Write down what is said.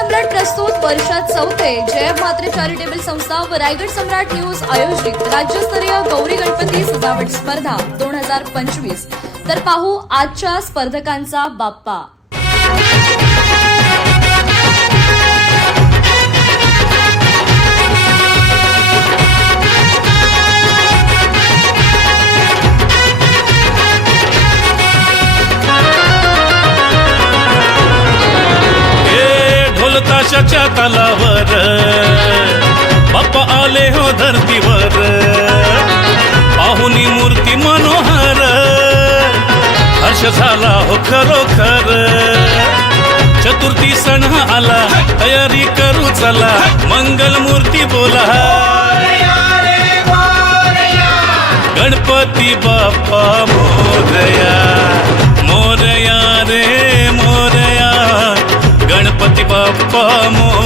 सम्राट प्रस्तुत वर्षात चौथे जय म्हात्रे चॅरिटेबल संस्था व रायगड सम्राट न्यूज आयोजित राज्यस्तरीय गौरी गणपती सजावट स्पर्धा 2025। तर पाहू आजच्या स्पर्धकांचा बाप्पा। ताशाच्या तालावर बाप्पा आले हो धरतीवर, पाहुनी मूर्ती मनोहर, हर्ष झाला हो खरोखर। चतुर्थी सण आला, तयारी करू चला, मंगल मूर्ती बोला, गणपती बाप्पा मोरया, मोरया रे मोरया, गणपती बाप्पा मोरया।